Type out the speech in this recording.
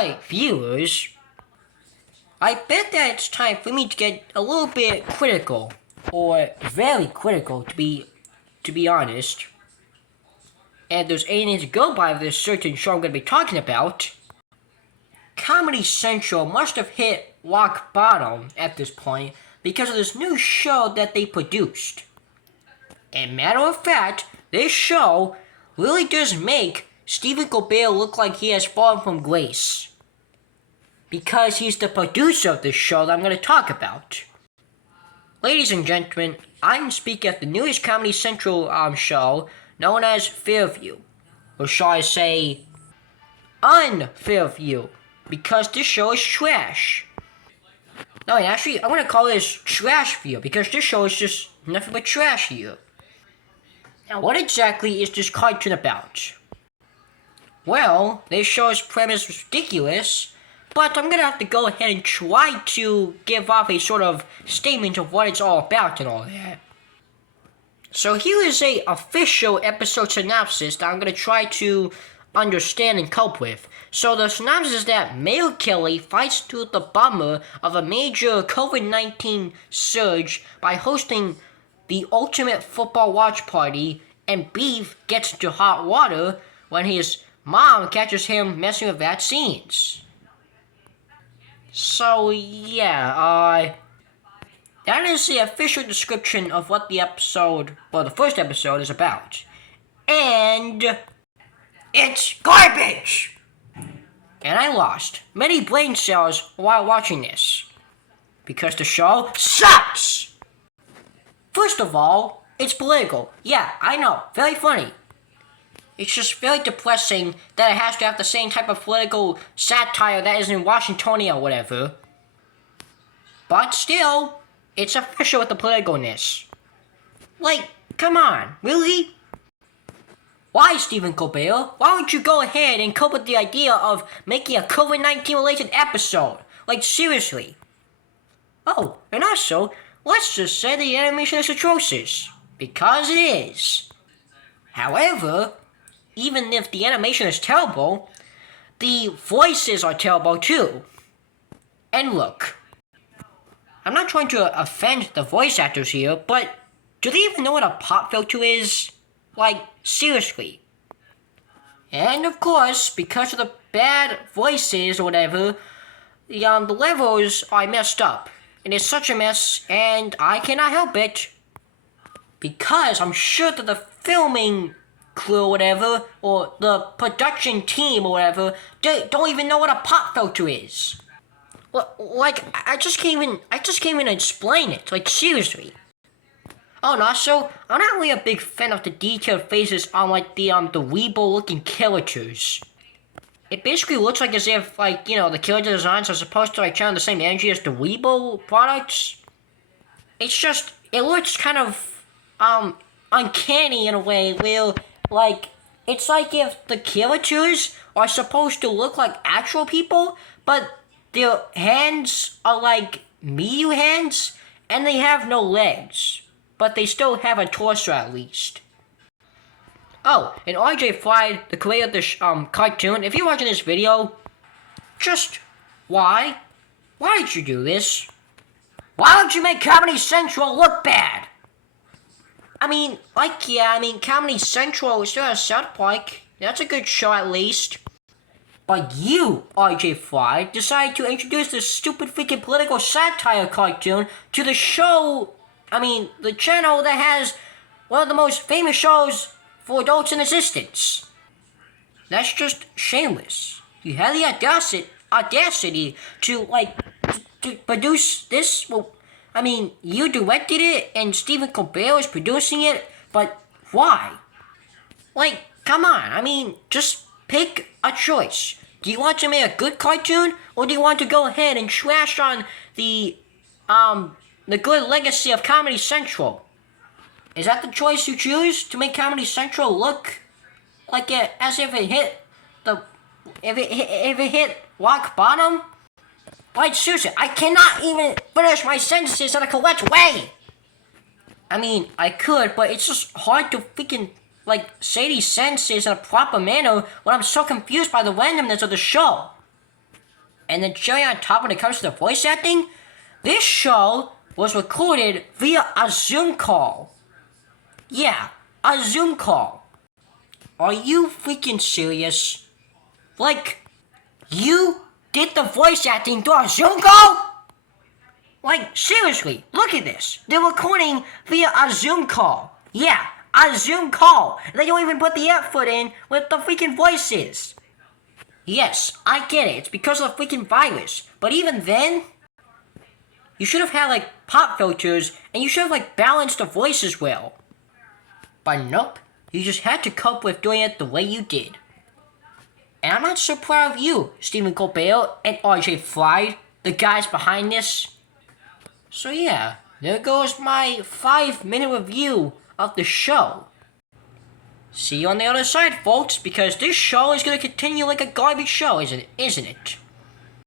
Alright, viewers, I bet that it's time for me to get a little bit critical, or very critical to be honest. And there's anything to go by this certain show I'm going to be talking about. Comedy Central must have hit rock bottom at this point because of this new show that they produced. And matter of fact, this show really does make Stephen Colbert look like he has fallen from grace. Because he's the producer of this show that I'm going to talk about. Ladies and gentlemen, I'm speaking at the newest Comedy Central show known as Fairview. Or shall I say, un-Fairview. Because this show is trash. No, actually, I'm going to call this Trash View because this show is just nothing but trash here. Now, what exactly is this cartoon about? Well, this show's premise is ridiculous, but I'm gonna have to go ahead and try to give off a sort of statement of what it's all about and all that. So here is a official episode synopsis that I'm gonna try to understand and cope with. So the synopsis is that Mayor Kelly fights through the bummer of a major COVID-19 surge by hosting the ultimate football watch party, and Beef gets into hot water when his mom catches him messing with vaccines. So yeah, that is the official description of what the episode, well, the first episode is about. And it's garbage! And I lost many brain cells while watching this. Because the show sucks! First of all, it's political. Yeah, I know, very funny. It's just very depressing that it has to have the same type of political satire that is in Washingtonia or whatever. But still, it's official with the politicalness. Like, come on, really? Why, Stephen Colbert? Why don't you go ahead and come up with the idea of making a COVID-19 related episode? Like, seriously. Oh, and also, let's just say the animation is atrocious. Because it is. However, even if the animation is terrible, the voices are terrible too. And look, I'm not trying to offend the voice actors here, but do they even know what a pop filter is? Like, seriously. And of course, because of the bad voices or whatever, the levels are messed up. And it's such a mess, and I cannot help it. Because I'm sure that the filming crew or whatever, or the production team or whatever, don't even know what a pop filter is. Like, I just can't even explain it, like, seriously. Oh, and also, I'm not really a big fan of the detailed faces on, like, the Weeble-looking characters. It basically looks like as if, like, you know, the character designs are supposed to, like, channel the same energy as the Weeble products. It's just, it looks kind of, uncanny in a way where, like, it's like if the characters are supposed to look like actual people, but their hands are like Miyu hands, and they have no legs, but they still have a torso at least. Oh, and RJ Fried, the creator of this cartoon, if you're watching this video, just why? Why did you do this? Why don't you make Comedy Central look bad? I mean, like, yeah, Comedy Central is still a South Park. That's a good show at least. But you, RJ Fry, decided to introduce this stupid freaking political satire cartoon to the show, the channel that has one of the most famous shows for adults in existence. That's just shameless. You had the audacity to, like, to produce this. Well, you directed it and Stephen Colbert is producing it, but why? Like, come on, just pick a choice. Do you want to make a good cartoon, or do you want to go ahead and trash on the good legacy of Comedy Central? Is that the choice you choose, to make Comedy Central look like it, as if it hit if it hit rock bottom? Like, seriously, I cannot even finish my sentences in a correct way! I could, but it's just hard to freaking, like, say these sentences in a proper manner when I'm so confused by the randomness of the show. And the cherry on top when it comes to the voice acting, this show was recorded via a Zoom call. Yeah, a Zoom call. Are you freaking serious? Like, you did the voice acting through a Zoom call? Like, seriously, look at this. They're recording via a Zoom call. Yeah, a Zoom call. They don't even put the effort in with the freaking voices. Yes, I get it. It's because of the freaking virus. But even then, you should have had, like, pop filters, and you should have, like, balanced the voices well. But nope, you just had to cope with doing it the way you did. And I'm not so proud of you, Stephen Colbert and RJ Fried, the guys behind this. So yeah, there goes my 5-minute review of the show. See you on the other side, folks, because this show is going to continue like a garbage show, isn't it?